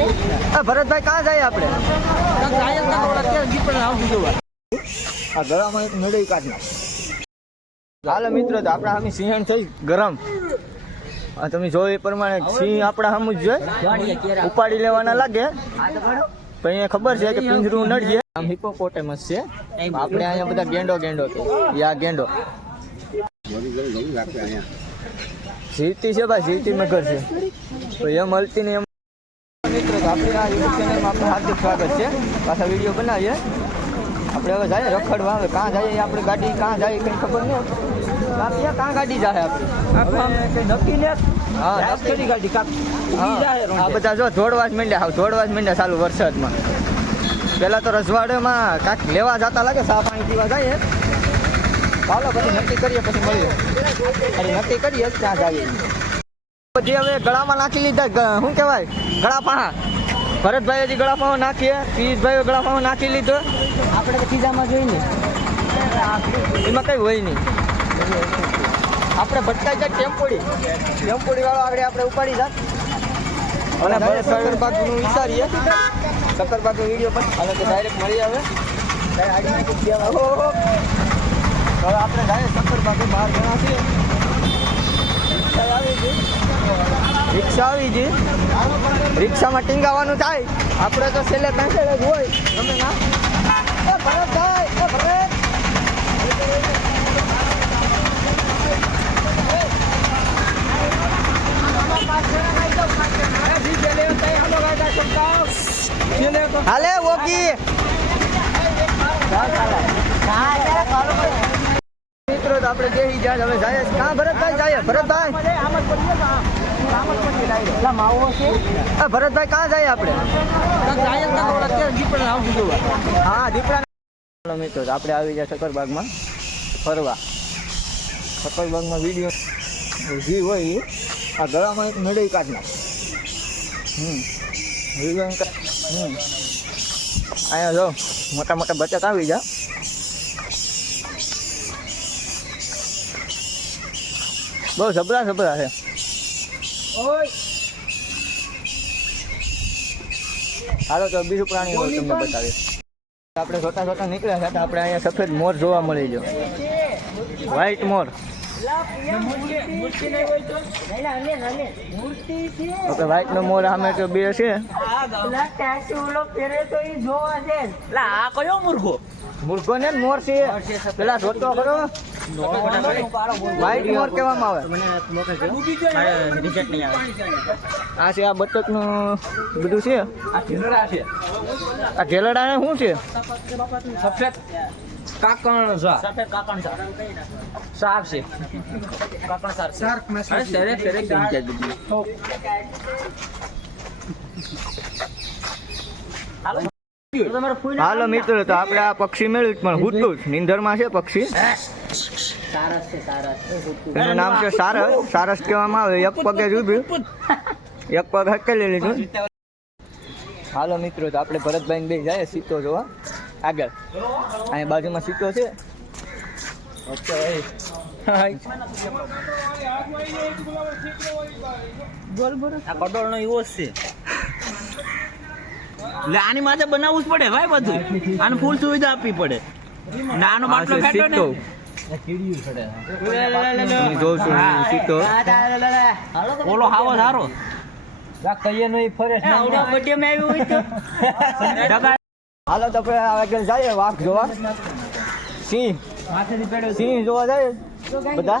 આ ભરતભાઈ કાં જાય આપણે? આ ગળામાં એક મેળવી કાઢ હાલ મિત્રો, તો આપણા સામે સિંહણ થઈ ગરમ. તમે જોયું એ પ્રમાણે સિંહ આપણા સામું જ ઉપાડી લેવાના લાગે. અહીંયા ખબર છે કે પિંજરું નડીએ આમ હિપોપોટેમસ છે. આપણે અહીંયા બધા ગેંડો ગેંડો યા ગેંડો. જીવતી છે ભાઈ જીવતી મગર છે. તો એ મળતી ને એમ મિત્રો આપણે આ યુટ્યુબ ચેનલમાં આપનું હાર્દિક સ્વાગત છે. પાછા વીડિયો બનાવીએ. આપણે હવે જાય રખડવા. હવે કાં જાય આપણી આપણે ગાડી કાં જાય કંઈ ખબર નહીં. કાં ત્યાં કાં ગાડી જાય આપણે? નક્કી ને? હા નક્કી. ગાડી કાં આ બધા જો જોડવા જ માંડ્યા હા જોડવા જ માંડ્યા ચાલુ વરસાદમાં. પહેલાં તો રજવાડેમાં કાંક લેવા જતા લાગે સા પાણી પીવા જાય ચાલો પછી નક્કી કરીએ પછી મળીએ. નક્કી કરીએ ત્યાં જઈએ. પછી હવે ગળામાં નાખી લીધા શું કહેવાય? ગળા પાહા ભરતભાઈ હજી ગળા પાહો નાખીએ પિયુષભાઈ ગળા પાહો નાખી લીધો. આપણે ખીજામાં જોઈને એમાં કઈ હોય નહીં. આપણે ભટકાઈ જાય ટેમ્પોડી ટેમ્પોડી વાળો આગળ આપણે ઉપાડી જાત. અને ભરત સક્કરબાગનું વિચારીએ. સક્કરબાગનો વીડિયો પણ તો ડાયરેક્ટ મળી આવે. હવે આપણે ડાયરેક્ટ સક્કરબાગે બહાર ઘણા છીએ આવી ગઈ રિક્ષા આવી ગઈ રિક્ષામાં ટીંગાવાનું થાય. આપણે તો છેલ્લે પેન્સલ જ હોય. તમે ના. હાલે ઓકી મિત્રો, તો આપણે જાય હવે જાય કાં ભરતભાઈ, જાય. ભરતભાઈ. ભરતભાઈ કાં જાય આપણે? હા દીપડા મિત્રો, આપણે આવી જાય સકરબાગમાં ફરવા. સકરબાગમાં વીડિયો જે હોય આ ગળામાં એક મેળવી કાઢ હમ અહીંયા જો, મોટા મોટા બચત આવી જા બહુ જબરા જબરા છે. હાલો તો બીજું પ્રાણી હોય તમને બતાવીશ. આપણે જોતા જોતા નીકળ્યા હતા તો આપણે અહીંયા સફેદ મોર જોવા મળી ગયો. વ્હાઈટ મોર. ઓકે વ્હાઈટ નો મોર સામે તો બે છે. આ કયો મૂર્ખો? મૂર્ખો ને મોર છે પેલા જોતો ખરો? વ્હાઈટ મોર કહેવામાં આવે. આ છે આ બતકનું બધું છે? આ ઢીંગરા છે. આ ઢેલડા ને શું છે? સફેદ કાકણ સફેદ કાકણ સાર છે. કાકણ સાર સાર હાલો મિત્રો તો આપણે આ પક્ષી મેળવ્યું પણ હુતું જ. નિંદરમાં છે પક્ષી. એનું નામ છે સારસ. સારસ કહેવામાં આવે. એક પગે જ એક પગ હકેલી લીધું. હાલો મિત્રો તો આપણે ભરતભાઈ બે જાય સીતો જોવા. આગળ. અહીંયા બાજુમાં સીતો છે. કટોળ નો એવો છે. એટલે આની માથે બનાવવું જ પડે ભાઈ બધું આને ફૂલ સુવિધા આપવી પડે. નાનો બાટલો છે ને. ઓલો હાવો સારો. ડગા હાલો તો આપણે આગળ જઈએ વાઘ જોવા. સિંહ. સિંહ જોવા જાય બધા?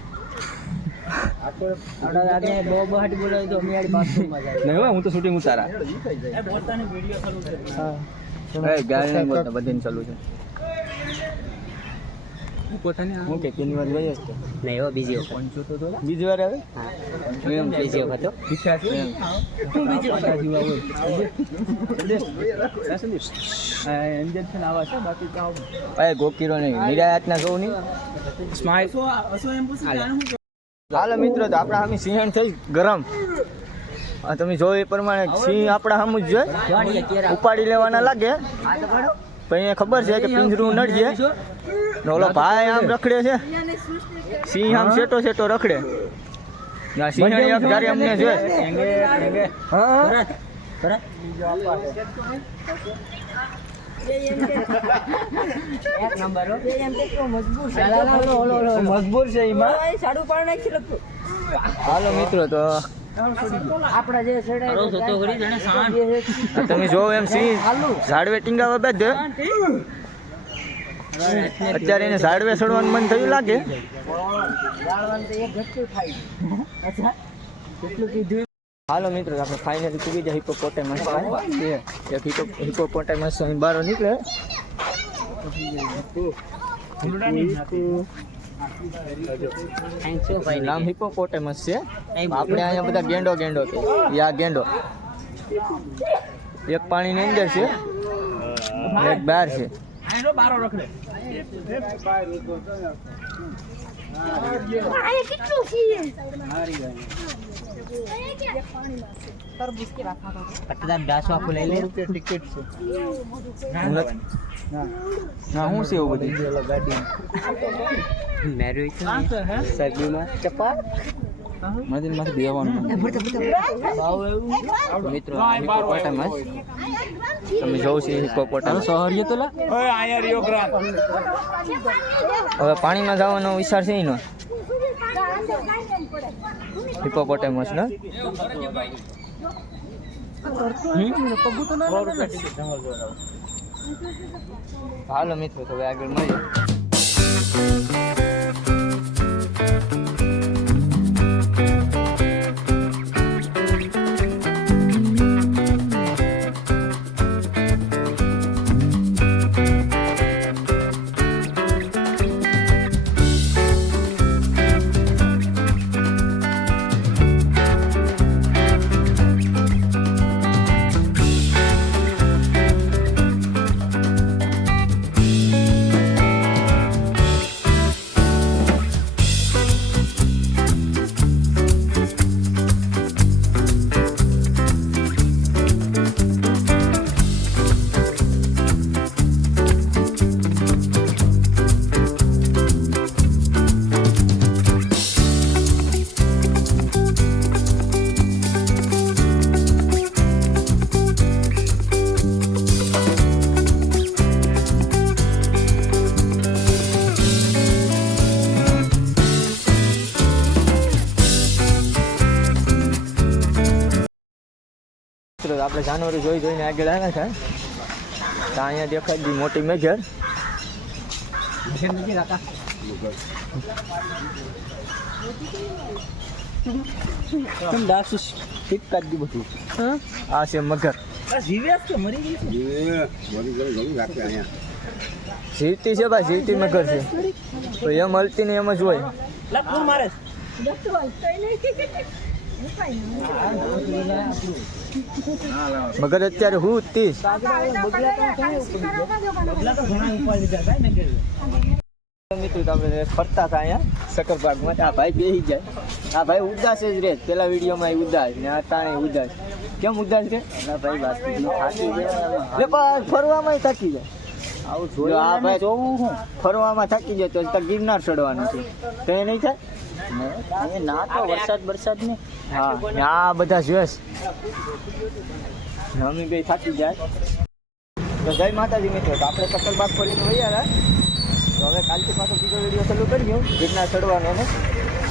હું તો શૂટિંગ ઉતારા. બધીને ચાલુ છે. બીજી વાર આવે? બીજી વખત ગોકીરો નહીં નિરાયતના કહું નહીં. હાલો મિત્રો, તો આપણા સામે સિંહણ થઈ ગરમ. તમે જો એ પ્રમાણે સિંહ આપણા સામે જ જોઈએ ઉપાડી લેવાના લાગે. પછી ખબર છે કે પિંજરું નડજે. ઓલો ભાઈ આમ રખડે છે. સિંહ આમ સેટો સેટો રખડે. ના સિંહ એક અમને એક નંબર. હો. મજબૂર છે. એમાં હાલો મિત્રો તો આપણા જે છેડે તમે જો એમ સિંહ ઝાડવે ટીંગાવા બેઠ અત્યારે એને ઝાડવે સડવાનું મન થયું લાગે. હાલો મિત્રો આપણે ફાઇનલી પૂગી જાય હિપોપોટેમસ એક હિપો હિપોપોટેમસ અહીં બહાર નીકળે. નામ હિપોપોટેમસ છે. આપણે અહીંયા બધા ગેંડો ગેંડો કે યા ગેંડો. એક પાણીની અંદર છે. અને એક બહાર છે. પટદાર હું છે એવું બધું? મેરું સગીમાં ચપ્પા મદિનમાંથી બેવાનું મિત્રો આ હિપોપોટેમસ તમે જોવ છો તો હવે પાણીમાં જવાનો વિચાર છે એનો. હિપોપોટેમસ ને હાલો મિત્રો તો આગળ મળીએ. આપણે જાનવરો જોઈ જોઈને આગળ આવ્યા છે. તો અહીંયા દેખાય ગઈ મોટી મેજર. આ છે મગર. જીવતી છે ભાઈ જીવતી મગર છે. તો એમ હલતી ને એમ જ હોય. મગર અત્યારે હું જ તીસ. મિત્રો તમે ફરતા હતા અહીંયા સકરબાગમાં આ ભાઈ બેસી જાય. આ ભાઈ ઉદાસ જ રહે. પેલા વિડીયોમાં એ ઉદાસ ને આ તાણે ઉદાસ. કેમ ઉદાસ રહે ભાઈ વાત થાકી જાય ફરવામાં થાકી જાય. જો આ ભાઈ જોવું હું. ફરવામાં થાકી જાય તો ગિરનાર ચડવાનું છે. તો એ નહીં થાય? ના? તો વરસાદ વરસાદ ને હા આ બધા જોશ અમે બે થાકી જાય. તો જય માતાજી મિત્રો. તો આપણે સકરબાગ ફરીને વૈયા તો હવે કાલથી પાછો બીજો વીડિયો ચાલુ કરીએ. ગિરનાર ચડવાનો ને.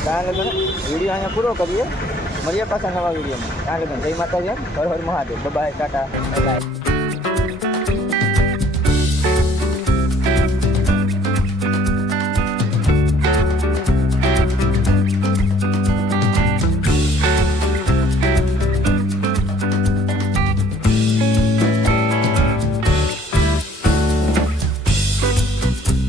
ત્યાં લગન વીડિયો અહીંયા પૂરો કરીએ. મળીએ પાછા નવા વિડીયોમાં. ત્યાં લગન. જય માતાજી. હર હર મહાદેવ. Bye tata. બાય.